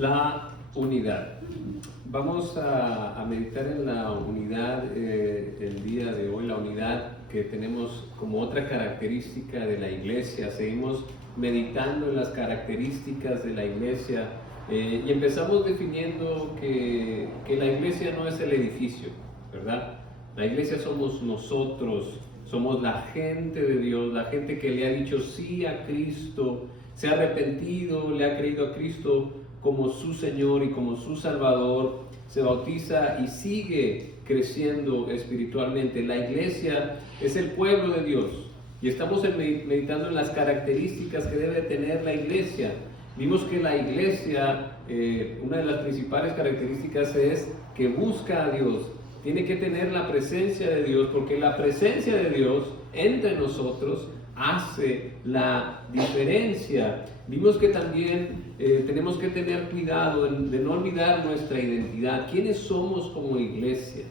La unidad. Vamos a meditar en la unidad el día de hoy, la unidad que tenemos como otra característica de la iglesia. Seguimos meditando en las características de la iglesia y empezamos definiendo que la iglesia no es el edificio, ¿verdad? La iglesia somos nosotros, somos la gente de Dios, la gente que le ha dicho sí a Cristo, se ha arrepentido, le ha creído a Cristo como su Señor y como su Salvador, se bautiza y sigue creciendo espiritualmente. La iglesia es el pueblo de Dios y estamos meditando en las características que debe tener la iglesia. Vimos que la iglesia, una de las principales características es que busca a Dios, tiene que tener la presencia de Dios, porque la presencia de Dios entre nosotros hace la diferencia. Vimos que también tenemos que tener cuidado de no olvidar nuestra identidad. ¿Quiénes somos como iglesia?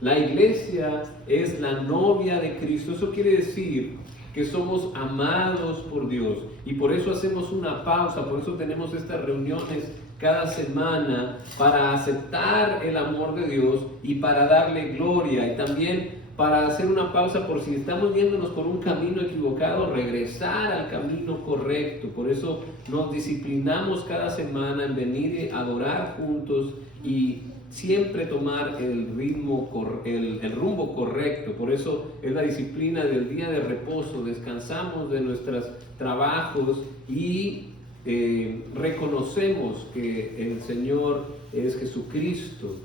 La iglesia es la novia de Cristo. Eso quiere decir que somos amados por Dios y por eso hacemos una pausa, por eso tenemos estas reuniones cada semana para aceptar el amor de Dios y para darle gloria, y también para hacer una pausa por si estamos yéndonos por un camino equivocado, regresar al camino correcto. Por eso nos disciplinamos cada semana en venir a adorar juntos y siempre tomar el rumbo correcto. Por eso es la disciplina del día de reposo. Descansamos de nuestros trabajos y reconocemos que el Señor es Jesucristo.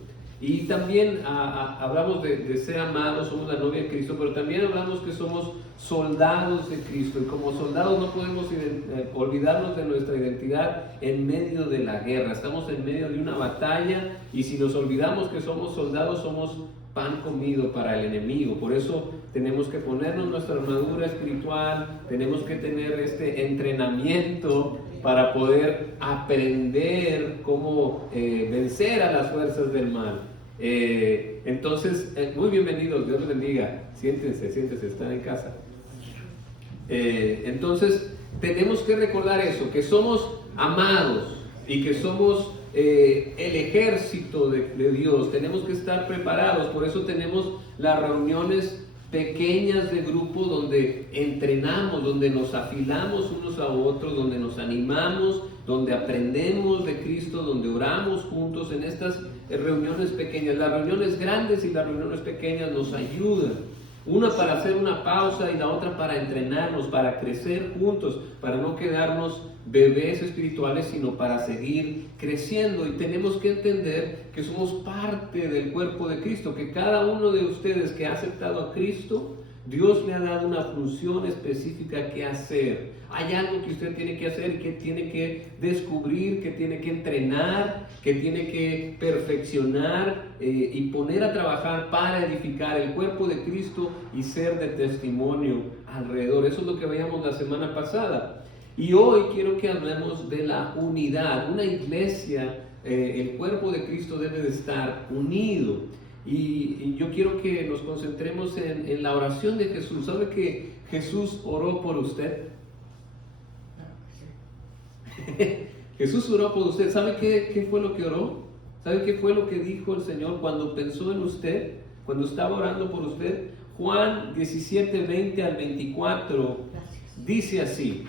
Y también hablamos de ser amados, somos la novia de Cristo, pero también hablamos que somos soldados de Cristo. Y como soldados no podemos olvidarnos de nuestra identidad en medio de la guerra. Estamos en medio de una batalla y si nos olvidamos que somos soldados, somos pan comido para el enemigo. Por eso tenemos que ponernos nuestra armadura espiritual, tenemos que tener este entrenamiento para poder aprender cómo vencer a las fuerzas del mal. Entonces, muy bienvenidos, Dios les bendiga. Siéntense, están en casa. Entonces, tenemos que recordar eso, que somos amados y que somos el ejército de Dios. Tenemos que estar preparados, por eso tenemos las reuniones pequeñas de grupo donde entrenamos, donde nos afilamos unos a otros, donde nos animamos, donde aprendemos de Cristo, donde oramos juntos en estas reuniones pequeñas. Las reuniones grandes y las reuniones pequeñas nos ayudan. Una para hacer una pausa y la otra para entrenarnos, para crecer juntos, para no quedarnos bebés espirituales, sino para seguir creciendo. Y tenemos que entender que somos parte del cuerpo de Cristo, que cada uno de ustedes que ha aceptado a Cristo, Dios le ha dado una función específica que hacer. Hay algo que usted tiene que hacer y que tiene que descubrir, que tiene que entrenar, que tiene que perfeccionar y poner a trabajar para edificar el cuerpo de Cristo y ser de testimonio alrededor. Eso es lo que veíamos la semana pasada. Y hoy quiero que hablemos de la unidad. Una iglesia, el cuerpo de Cristo debe de estar unido. Y yo quiero que nos concentremos en la oración de Jesús. ¿Sabe que Jesús oró por usted? Jesús oró por usted. ¿Sabe qué fue lo que oró? ¿Sabe qué fue lo que dijo el Señor cuando pensó en usted? Cuando estaba orando por usted. Juan 17, 20 al 24 dice así.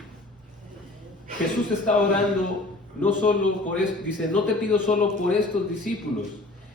Jesús está orando no solo por esto, dice, no te pido solo por estos discípulos,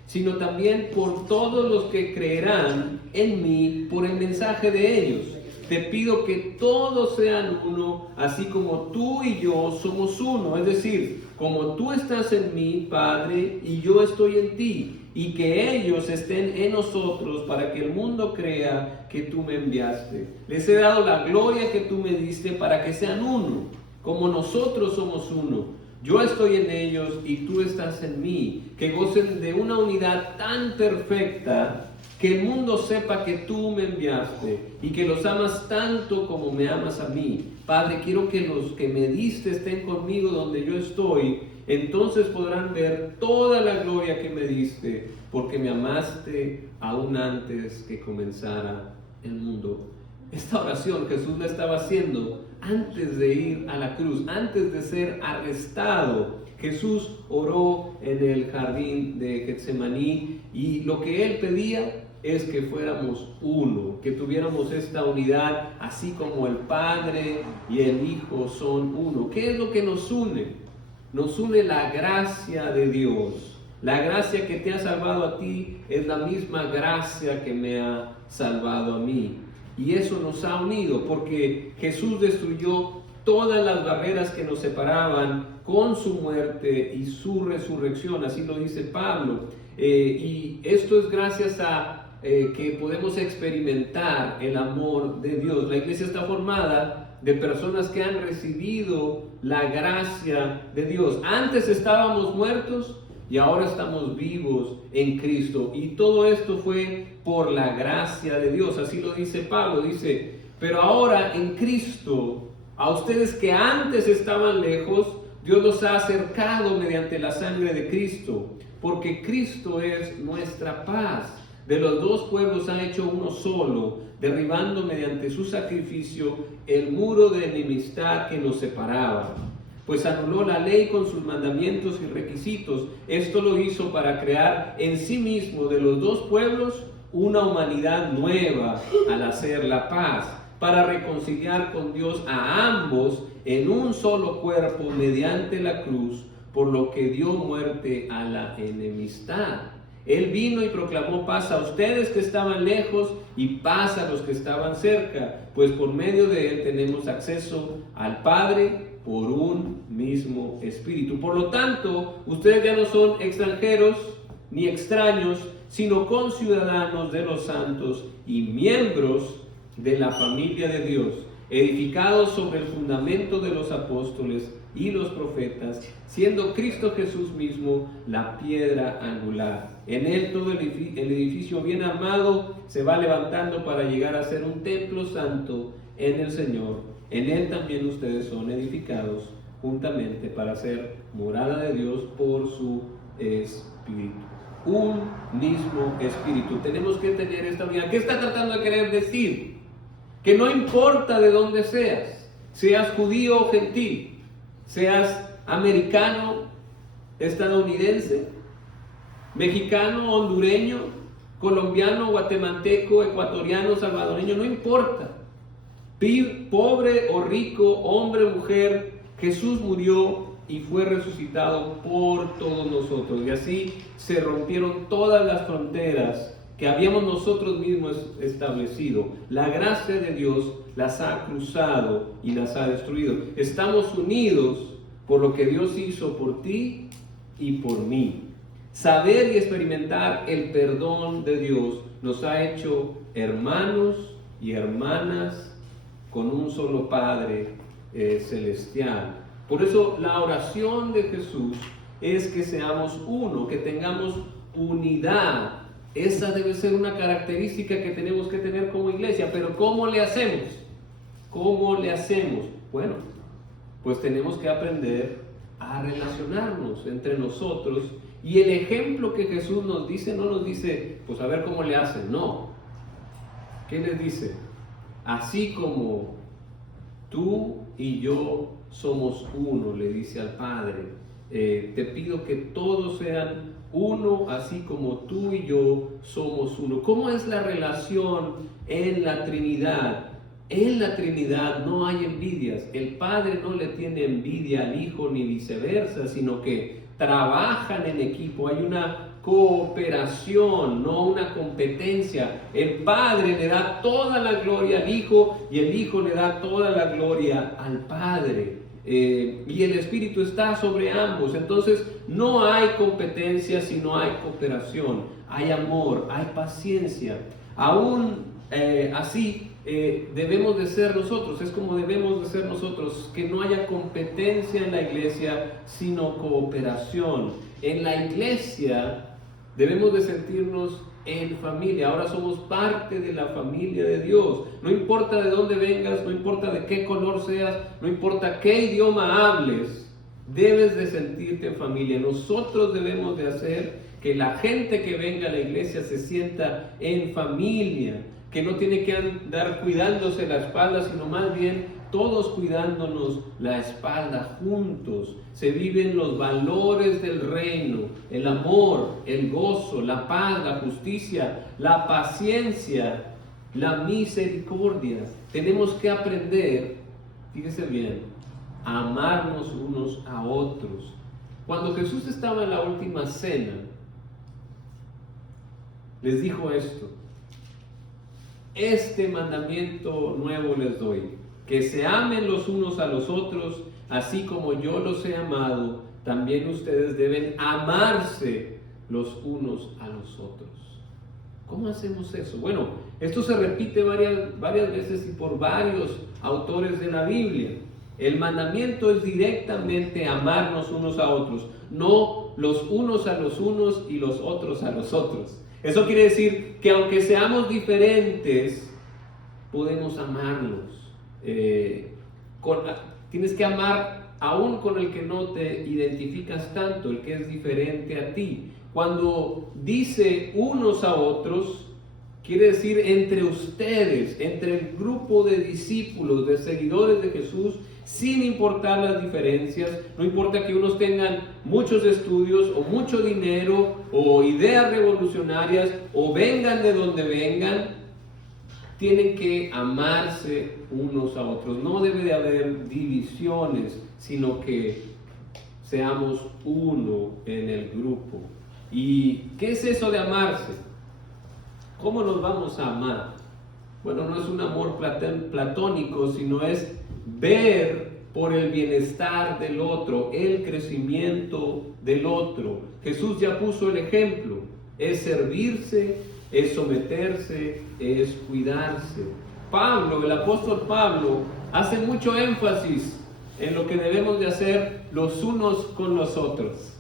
sino también por todos los que creerán en mí por el mensaje de ellos. Te pido que todos sean uno, así como tú y yo somos uno. Es decir, como tú estás en mí, Padre, y yo estoy en ti, y que ellos estén en nosotros para que el mundo crea que tú me enviaste. Les he dado la gloria que tú me diste para que sean uno, como nosotros somos uno. Yo estoy en ellos y tú estás en mí, que gocen de una unidad tan perfecta que el mundo sepa que tú me enviaste y que los amas tanto como me amas a mí. Padre, quiero que los que me diste estén conmigo donde yo estoy, entonces podrán ver toda la gloria que me diste, porque me amaste aún antes que comenzara el mundo. Esta oración Jesús la estaba haciendo antes de ir a la cruz, antes de ser arrestado. Jesús oró en el jardín de Getsemaní y lo que él pedía es que fuéramos uno, que tuviéramos esta unidad, así como el Padre y el Hijo son uno. ¿Qué es lo que nos une? Nos une la gracia de Dios. La gracia que te ha salvado a ti es la misma gracia que me ha salvado a mí. Y eso nos ha unido porque Jesús destruyó todas las barreras que nos separaban con su muerte y su resurrección, así lo dice Pablo. Y esto es gracias a que podemos experimentar el amor de Dios. La iglesia está formada de personas que han recibido la gracia de Dios. Antes estábamos muertos y ahora estamos vivos en Cristo. Y todo esto fue por la gracia de Dios. Así lo dice Pablo. Dice, pero ahora en Cristo, a ustedes que antes estaban lejos, Dios los ha acercado mediante la sangre de Cristo. Porque Cristo es nuestra paz. De los dos pueblos ha hecho uno solo, derribando mediante su sacrificio el muro de enemistad que nos separaba. Pues anuló la ley con sus mandamientos y requisitos. Esto lo hizo para crear en sí mismo de los dos pueblos una humanidad nueva al hacer la paz, para reconciliar con Dios a ambos en un solo cuerpo mediante la cruz, por lo que dio muerte a la enemistad. Él vino y proclamó paz a ustedes que estaban lejos y paz a los que estaban cerca, pues por medio de él tenemos acceso al Padre por un mismo Espíritu. Por lo tanto, ustedes ya no son extranjeros ni extraños, sino conciudadanos de los santos y miembros de la familia de Dios, edificados sobre el fundamento de los apóstoles y los profetas, siendo Cristo Jesús mismo la piedra angular. En él todo el edificio bien armado se va levantando para llegar a ser un templo santo en el Señor. En él también ustedes son edificados juntamente para ser morada de Dios por su Espíritu. Un mismo Espíritu. Tenemos que tener esta unidad. ¿Qué está tratando de querer decir? Que no importa de dónde seas judío o gentil, seas americano, estadounidense, mexicano, hondureño, colombiano, guatemalteco, ecuatoriano, salvadoreño, no importa. Pobre o rico, hombre o mujer, Jesús murió y fue resucitado por todos nosotros. Y así se rompieron todas las fronteras que habíamos nosotros mismos establecido. La gracia de Dios las ha cruzado y las ha destruido. Estamos unidos por lo que Dios hizo por ti y por mí. Saber y experimentar el perdón de Dios nos ha hecho hermanos y hermanas con un solo Padre celestial. Por eso la oración de Jesús es que seamos uno, que tengamos unidad. Esa debe ser una característica que tenemos que tener como iglesia. Pero ¿cómo le hacemos? ¿Cómo le hacemos? Bueno, pues tenemos que aprender a relacionarnos entre nosotros. Y el ejemplo que Jesús nos dice, no nos dice, pues a ver cómo le hacen. No. ¿Qué les dice? Así como tú y yo somos uno, le dice al Padre, te pido que todos sean uno, así como tú y yo somos uno. ¿Cómo es la relación en la Trinidad? En la Trinidad no hay envidias. El Padre no le tiene envidia al Hijo ni viceversa, sino que trabajan en equipo. Hay una cooperación, no una competencia. El Padre le da toda la gloria al Hijo y el Hijo le da toda la gloria al Padre. Y el Espíritu está sobre ambos. Entonces no hay competencia, sino hay cooperación, hay amor, hay paciencia. Aún así debemos de ser nosotros, es como debemos de ser nosotros, que no haya competencia en la iglesia, sino cooperación. En la iglesia debemos de sentirnos en familia. Ahora somos parte de la familia de Dios. No importa de dónde vengas, no importa de qué color seas, no importa qué idioma hables, debes de sentirte en familia. Nosotros debemos de hacer que la gente que venga a la iglesia se sienta en familia, que no tiene que andar cuidándose la espalda, sino más bien todos cuidándonos la espalda juntos. Se viven los valores del reino, el amor, el gozo, la paz, la justicia, la paciencia, la misericordia. Tenemos que aprender, fíjese bien, a amarnos unos a otros. Cuando Jesús estaba en la última cena, les dijo esto: este mandamiento nuevo les doy, que se amen los unos a los otros, así como yo los he amado, también ustedes deben amarse los unos a los otros. ¿Cómo hacemos eso? Bueno, esto se repite varias veces y por varios autores de la Biblia. El mandamiento es directamente amarnos unos a otros, no los unos a los unos y los otros a los otros. Eso quiere decir que aunque seamos diferentes, podemos amarnos. Tienes que amar aún con el que no te identificas tanto, el que es diferente a ti. Cuando dice unos a otros, quiere decir entre ustedes, entre el grupo de discípulos, de seguidores de Jesús, sin importar las diferencias. No importa que unos tengan muchos estudios o mucho dinero o ideas revolucionarias o vengan de donde vengan, tienen que amarse unos a otros. No debe de haber divisiones, sino que seamos uno en el grupo. ¿Y qué es eso de amarse? ¿Cómo nos vamos a amar? Bueno, no es un amor platónico, sino es ver por el bienestar del otro, el crecimiento del otro. Jesús ya puso el ejemplo: es servirse, es someterse, es cuidarse. Pablo, el apóstol Pablo, hace mucho énfasis en lo que debemos de hacer los unos con los otros.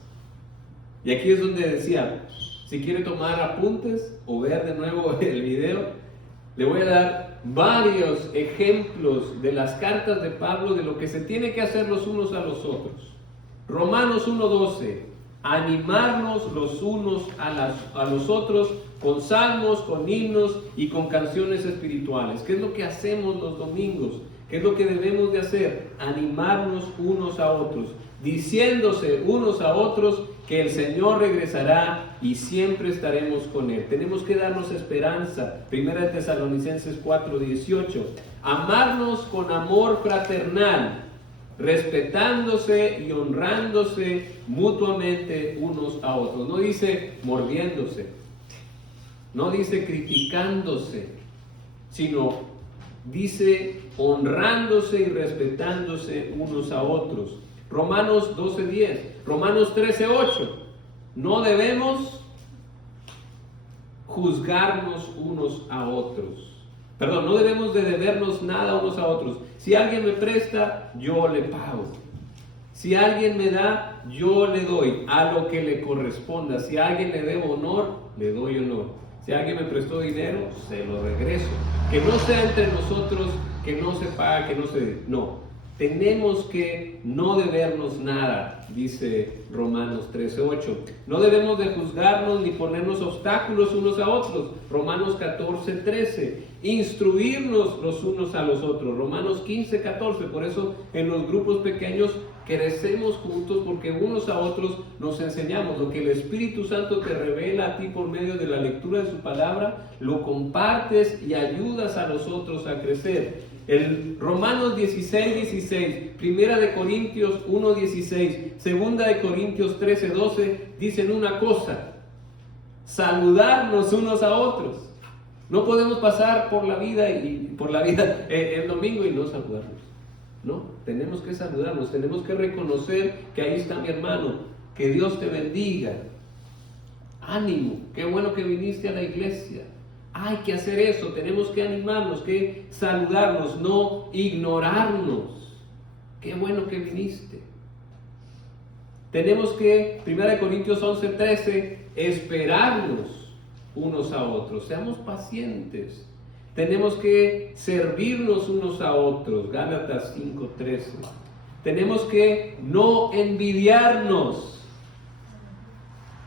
Y aquí es donde decía, si quiere tomar apuntes o ver de nuevo el video, le voy a dar varios ejemplos de las cartas de Pablo de lo que se tiene que hacer los unos a los otros. Romanos 1:12, animarnos los unos a los otros con salmos, con himnos y con canciones espirituales. ¿Qué es lo que hacemos los domingos? ¿Qué es lo que debemos de hacer? Animarnos unos a otros, diciéndose unos a otros que el Señor regresará y siempre estaremos con Él. Tenemos que darnos esperanza. 1 Tesalonicenses 4:18. Amarnos con amor fraternal, respetándose y honrándose mutuamente unos a otros. No dice mordiéndose, no dice criticándose, sino dice honrándose y respetándose unos a otros. Romanos 12:10, Romanos 13:8. No debemos juzgarnos unos a otros. Perdón, no debemos de debernos nada unos a otros. Si alguien me presta, yo le pago. Si alguien me da, yo le doy a lo que le corresponda. Si a alguien le debo honor, le doy honor. Si alguien me prestó dinero, se lo regreso. Que no sea entre nosotros, que no se paga, que no se... No. Tenemos que no debernos nada, dice Romanos 13:8. No debemos de juzgarnos ni ponernos obstáculos unos a otros, Romanos 14:13. Instruirnos los unos a los otros, Romanos 15:14. Por eso en los grupos pequeños crecemos juntos, porque unos a otros nos enseñamos. Lo que el Espíritu Santo te revela a ti por medio de la lectura de su palabra, lo compartes y ayudas a los otros a crecer. El Romanos 16:16, Primera de Corintios 1:16, Segunda de Corintios 13:12 dicen una cosa: saludarnos unos a otros. No podemos pasar por la vida el domingo y no saludarnos. No, tenemos que saludarnos, tenemos que reconocer que ahí está mi hermano, que Dios te bendiga. Ánimo, qué bueno que viniste a la iglesia. Hay que hacer eso, tenemos que animarnos, que saludarnos, no ignorarnos. Qué bueno que viniste. Tenemos que, 1 Corintios 11:13, esperarnos unos a otros. Seamos pacientes. Tenemos que servirnos unos a otros. Gálatas 5:13. Tenemos que no envidiarnos.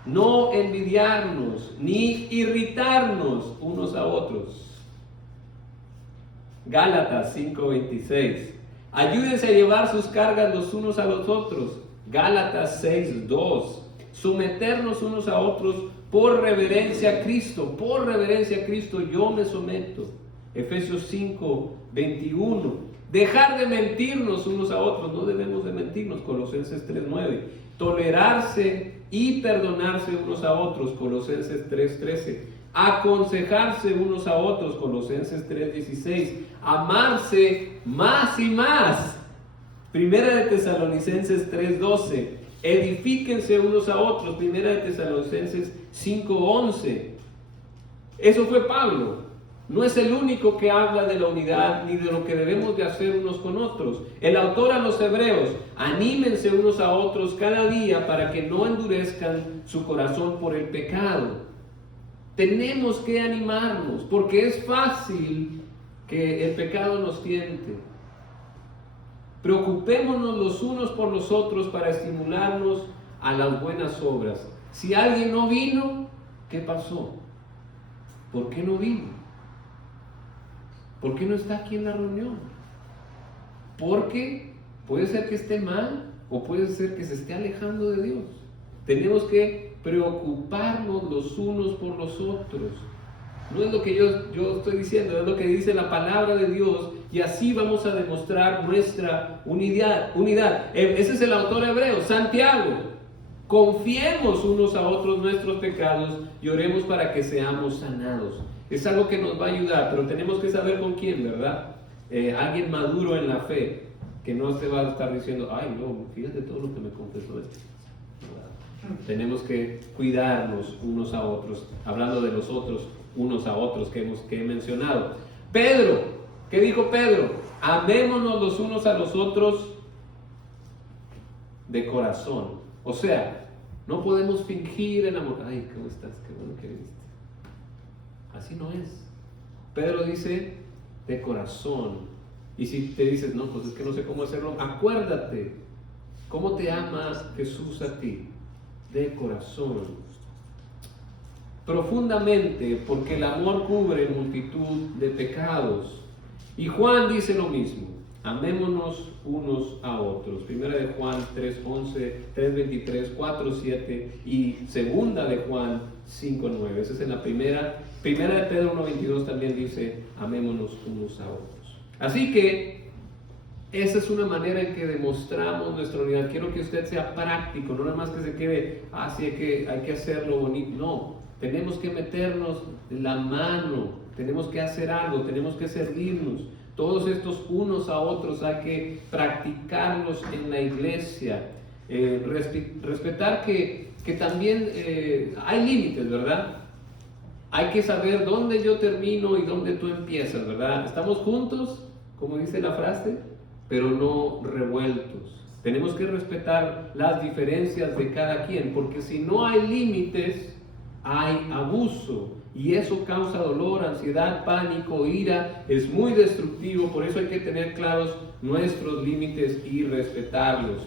No envidiarnos, ni irritarnos unos a otros. Gálatas 5:26. Ayúdense a llevar sus cargas los unos a los otros. Gálatas 6:2. Someternos unos a otros por reverencia a Cristo. Por reverencia a Cristo yo me someto. Efesios 5:21. Dejar de mentirnos unos a otros. No debemos de mentirnos. Colosenses 3:9. Tolerarse y perdonarse unos a otros. Colosenses 3:13. Aconsejarse unos a otros. Colosenses 3:16. Amarse más y más. Primera de Tesalonicenses 3:12. Edifíquense unos a otros. Primera de Tesalonicenses 5:11. Eso fue Pablo. No es el único que habla de la unidad ni de lo que debemos de hacer unos con otros. El autor a los Hebreos: anímense unos a otros cada día para que no endurezcan su corazón por el pecado. Tenemos que animarnos porque es fácil que el pecado nos tiente. Preocupémonos los unos por los otros para estimularnos a las buenas obras. Si alguien no vino, ¿qué pasó? ¿Por qué no vino? ¿Por qué no está aquí en la reunión? Porque puede ser que esté mal o puede ser que se esté alejando de Dios. Tenemos que preocuparnos los unos por los otros. No es lo que yo estoy diciendo, es lo que dice la palabra de Dios, y así vamos a demostrar nuestra unidad. Ese es el autor hebreo, Santiago. Confiemos unos a otros nuestros pecados y oremos para que seamos sanados. Es algo que nos va a ayudar, pero tenemos que saber con quién, ¿verdad? Alguien maduro en la fe, que no se va a estar diciendo: ay, no, fíjate todo lo que me confesó este. Tenemos que cuidarnos unos a otros, hablando de los otros, unos a otros que he mencionado. Pedro, ¿qué dijo Pedro? Amémonos los unos a los otros de corazón. O sea, no podemos fingir el amor. Ay, ¿cómo estás? Qué bueno que viniste. Así no es. Pedro dice de corazón. Y si te dices: no, pues es que no sé cómo hacerlo, acuérdate cómo te ama Jesús a ti. De corazón, profundamente, porque el amor cubre multitud de pecados. Y Juan dice lo mismo: amémonos unos a otros. Primera de Juan 3:11, 3:23, 4:7 y segunda de Juan 5:9. Esa es en la primera de Pedro 1:22 también dice: amémonos unos a otros. Así que esa es una manera en que demostramos nuestra unidad. Quiero que usted sea práctico, no nada más que se quede: sí, hay que hacerlo bonito. No, tenemos que meternos la mano, tenemos que hacer algo, tenemos que servirnos. Todos estos unos a otros hay que practicarlos en la iglesia. Respetar que también hay límites, ¿verdad? Hay que saber dónde yo termino y dónde tú empiezas, ¿verdad? Estamos juntos, como dice la frase, pero no revueltos. Tenemos que respetar las diferencias de cada quien, porque si no hay límites, hay abuso, y eso causa dolor, ansiedad, pánico, ira. Es muy destructivo. Por eso hay que tener claros nuestros límites y respetarlos.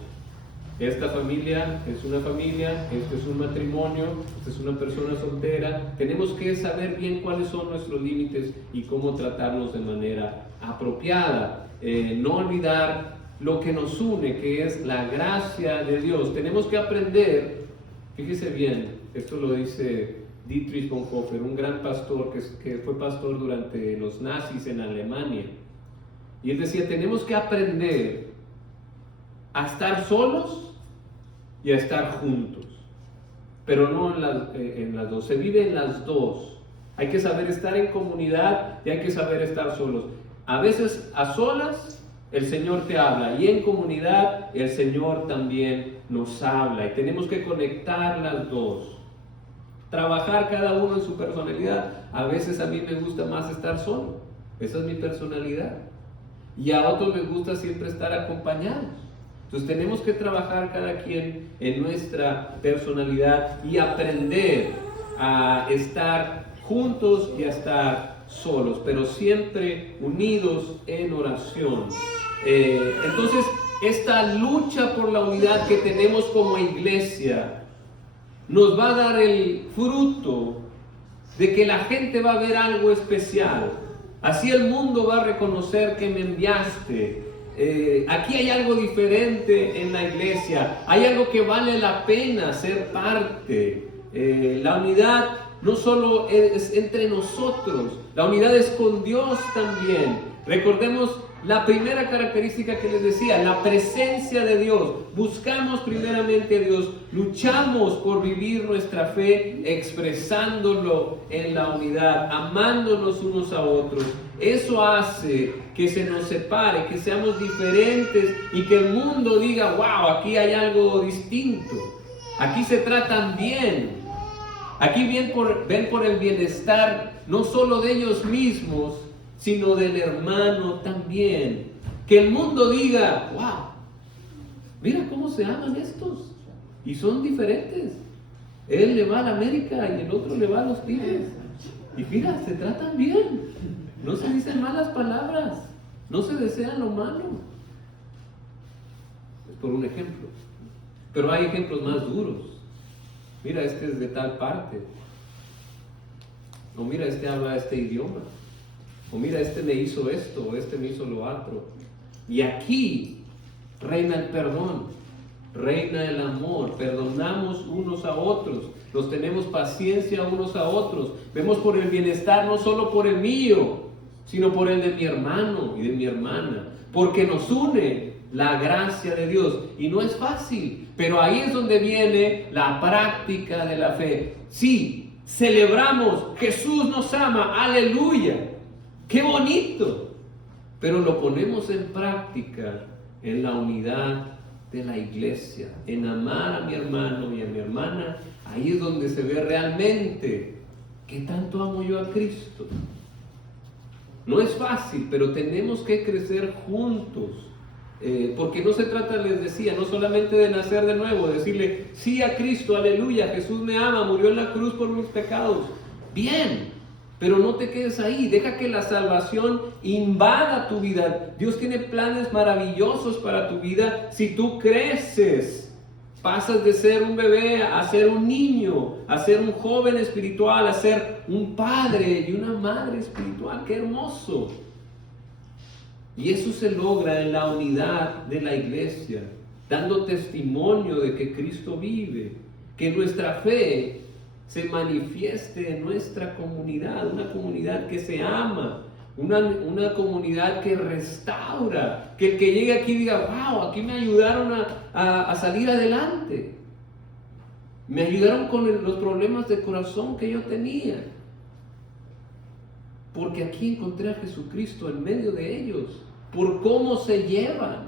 Esta familia es una familia, este es un matrimonio, esta es una persona soltera. Tenemos que saber bien cuáles son nuestros límites y cómo tratarnos de manera apropiada. No olvidar lo que nos une, que es la gracia de Dios. Tenemos que aprender, fíjese bien, esto lo dice Dietrich Bonhoeffer, un gran pastor que fue pastor durante los nazis en Alemania. Y él decía: tenemos que aprender a estar solos y a estar juntos, pero no en las dos. Se vive en las dos. Hay que saber estar en comunidad y hay que saber estar solos. A veces a solas el Señor te habla, y en comunidad el Señor también nos habla, y tenemos que conectar las dos. Trabajar cada uno en su personalidad. A veces a mí me gusta más estar solo, esa es mi personalidad, y a otros les gusta siempre estar acompañados. Entonces tenemos que trabajar cada quien en nuestra personalidad y aprender a estar juntos y a estar solos, pero siempre unidos en oración. Entonces, esta lucha por la unidad que tenemos como iglesia nos va a dar el fruto de que la gente va a ver algo especial. Así el mundo va a reconocer que me enviaste. aquí hay algo diferente en la iglesia, hay algo que vale la pena ser parte. La unidad no solo es entre nosotros, la unidad es con Dios también. Recordemos la primera característica que les decía, la presencia de Dios. Buscamos primeramente a Dios, luchamos por vivir nuestra fe expresándolo en la unidad, amándonos unos a otros. Eso hace que se nos separe, que seamos diferentes y que el mundo diga, wow, aquí hay algo distinto, aquí se tratan bien, aquí ven por el bienestar no solo de ellos mismos, sino del hermano también. Que el mundo diga, wow, mira cómo se aman estos y son diferentes. Él le va a la América y el otro le va a los Tigres. Y mira, se tratan bien. No se dicen malas palabras, no se desean lo malo. Es por un ejemplo. Pero hay ejemplos más duros. Mira, este es de tal parte. O mira, este habla este idioma. O mira, este me hizo esto, o este me hizo lo otro. Y aquí reina el perdón, reina el amor, perdonamos unos a otros, nos tenemos paciencia unos a otros, vemos por el bienestar no solo por el mío, sino por el de mi hermano y de mi hermana, porque nos une la gracia de Dios. Y no es fácil, pero ahí es donde viene la práctica de la fe. Sí, celebramos, Jesús nos ama, aleluya. ¡Qué bonito! Pero lo ponemos en práctica en la unidad de la iglesia, en amar a mi hermano y a mi hermana. Ahí es donde se ve realmente qué tanto amo yo a Cristo. No es fácil, pero tenemos que crecer juntos. Porque no se trata, les decía, no solamente de nacer de nuevo, decirle sí a Cristo, aleluya, Jesús me ama, murió en la cruz por mis pecados. Bien. Pero no te quedes ahí, deja que la salvación invada tu vida. Dios tiene planes maravillosos para tu vida si tú creces. Pasas de ser un bebé a ser un niño, a ser un joven espiritual, a ser un padre y una madre espiritual. ¡Qué hermoso! Y eso se logra en la unidad de la iglesia, dando testimonio de que Cristo vive, que nuestra fe se manifieste en nuestra comunidad, una comunidad que se ama, una comunidad que restaura, que el que llegue aquí diga, wow, aquí me ayudaron a salir adelante, me ayudaron con los problemas de corazón que yo tenía, porque aquí encontré a Jesucristo en medio de ellos, por cómo se llevan,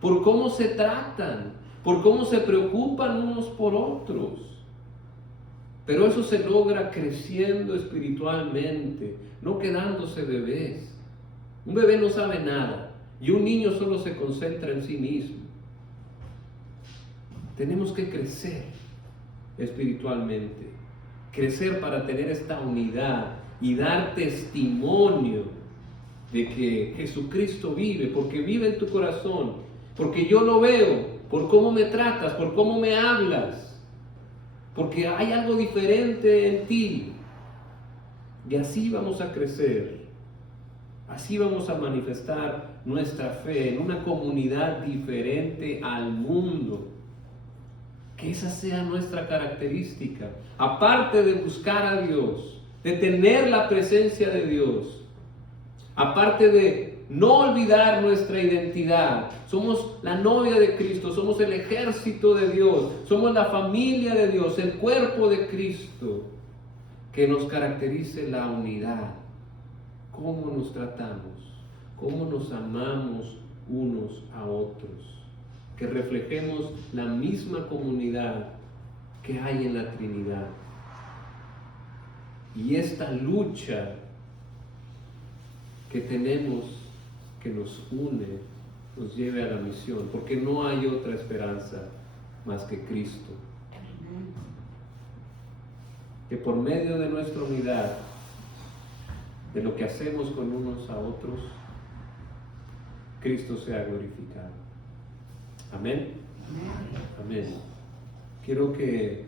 por cómo se tratan, por cómo se preocupan unos por otros. Pero eso se logra creciendo espiritualmente, no quedándose bebés. Un bebé no sabe nada y un niño solo se concentra en sí mismo. Tenemos que crecer espiritualmente, crecer para tener esta unidad y dar testimonio de que Jesucristo vive, porque vive en tu corazón, porque yo lo veo, por cómo me tratas, por cómo me hablas. Porque hay algo diferente en ti. Y así vamos a crecer. Así vamos a manifestar nuestra fe en una comunidad diferente al mundo. Que esa sea nuestra característica. Aparte de buscar a Dios, de tener la presencia de Dios, aparte de no olvidar nuestra identidad. Somos la novia de Cristo, somos el ejército de Dios, somos la familia de Dios, el cuerpo de Cristo. Que nos caracterice la unidad. Cómo nos tratamos, cómo nos amamos unos a otros. Que reflejemos la misma comunidad que hay en la Trinidad. Y esta lucha que tenemos, que nos une, nos lleve a la misión, porque no hay otra esperanza más que Cristo. Que por medio de nuestra unidad, de lo que hacemos con unos a otros, Cristo sea glorificado. Amén. Amén. Quiero que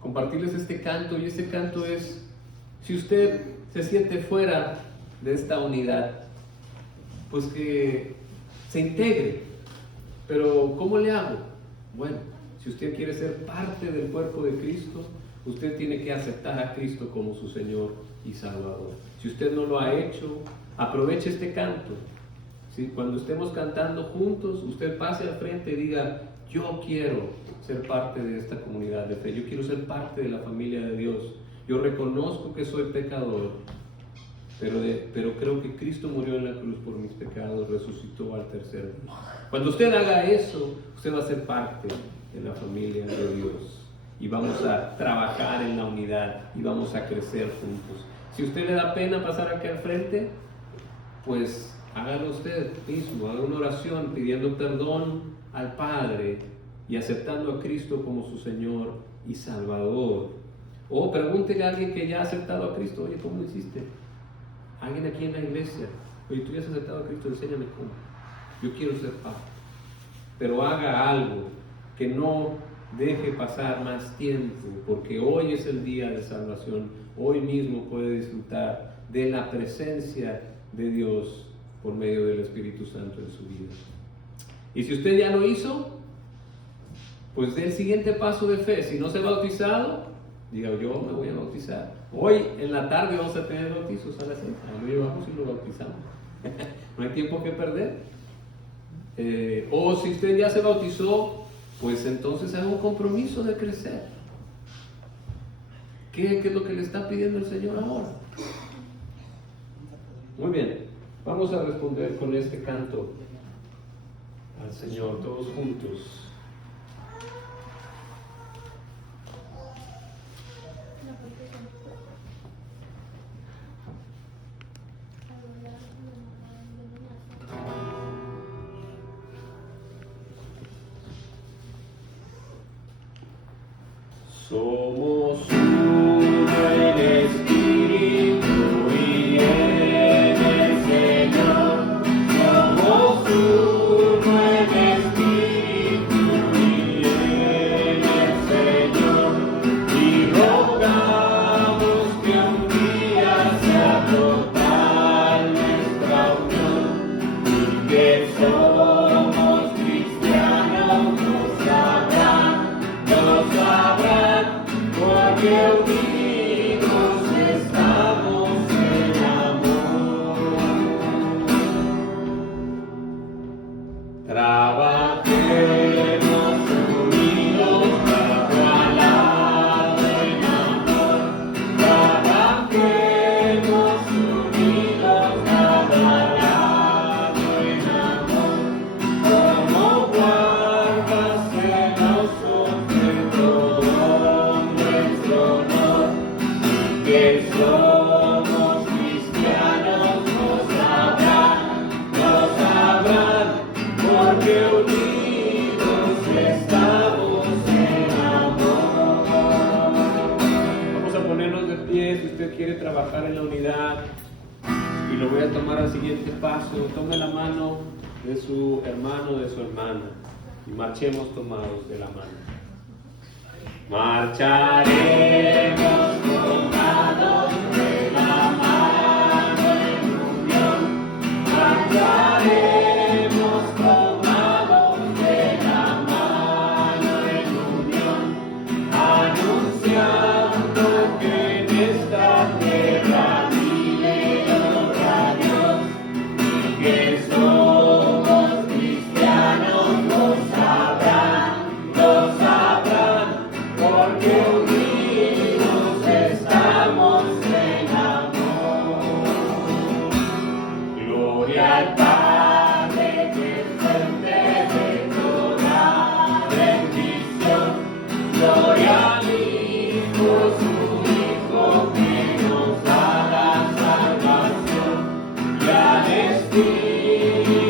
compartirles este canto, y este canto es, si usted se siente fuera de esta unidad, pues que se integre. Pero ¿cómo le hago? Bueno, si usted quiere ser parte del cuerpo de Cristo, usted tiene que aceptar a Cristo como su Señor y Salvador. Si usted no lo ha hecho, aproveche este canto. ¿Sí? Cuando estemos cantando juntos, usted pase al frente y diga: yo quiero ser parte de esta comunidad de fe, yo quiero ser parte de la familia de Dios. Yo reconozco que soy pecador, pero creo que Cristo murió en la cruz por mis pecados, resucitó al tercer día. Cuando usted haga eso, usted va a ser parte de la familia de Dios y vamos a trabajar en la unidad y vamos a crecer juntos. Si a usted le da pena pasar aquí al frente, pues hágalo usted mismo, haga una oración pidiendo perdón al Padre y aceptando a Cristo como su Señor y Salvador. O pregúntele a alguien que ya ha aceptado a Cristo: oye, ¿cómo lo hiciste? Alguien aquí en la iglesia: oye, tú ya has aceptado a Cristo, enséñame cómo. Yo quiero ser parte. Pero haga algo, que no deje pasar más tiempo, porque hoy es el día de salvación. Hoy mismo puede disfrutar de la presencia de Dios por medio del Espíritu Santo en su vida. Y si usted ya lo hizo, pues dé el siguiente paso de fe. Si no se ha bautizado, diga: yo me voy a bautizar. Hoy en la tarde vamos a tener bautizos a las 6. Lo llevamos y lo bautizamos. No hay tiempo que perder. O si usted ya se bautizó, pues entonces haga un compromiso de crecer. ¿Qué es lo que le está pidiendo el Señor ahora? Muy bien, vamos a responder con este canto al Señor todos juntos. Somos uno en espíritu y en el Señor. Somos uno en espíritu y en el Señor. Y rogamos que un día sea total nuestra unión. Y que somos cristianos, nos sabrán, porque unidos estamos en amor. Trabajemos unidos lado a lado en amor. Trabajemos unidos lado a lado en amor. Como guardas celosos de todo nuestro honor, que somos cristianos, nos sabrán, porque unidos estamos en amor. Vamos a ponernos de pie si usted quiere trabajar en la unidad, y lo voy a tomar al siguiente paso. Tome la mano de su hermano, de su hermana, y marchemos tomados de la mano. Marcharemos tomados de la mano en unión. Marcharemos tomados de la mano en unión, anunciando que en esta tierra vive otra Dios, y que somos cristianos, lo sabrán, porque unidos estamos en amor. Gloria al Padre, que es fuente de toda bendición. Gloria al Hijo, su Hijo, que nos da la salvación. Y al Espíritu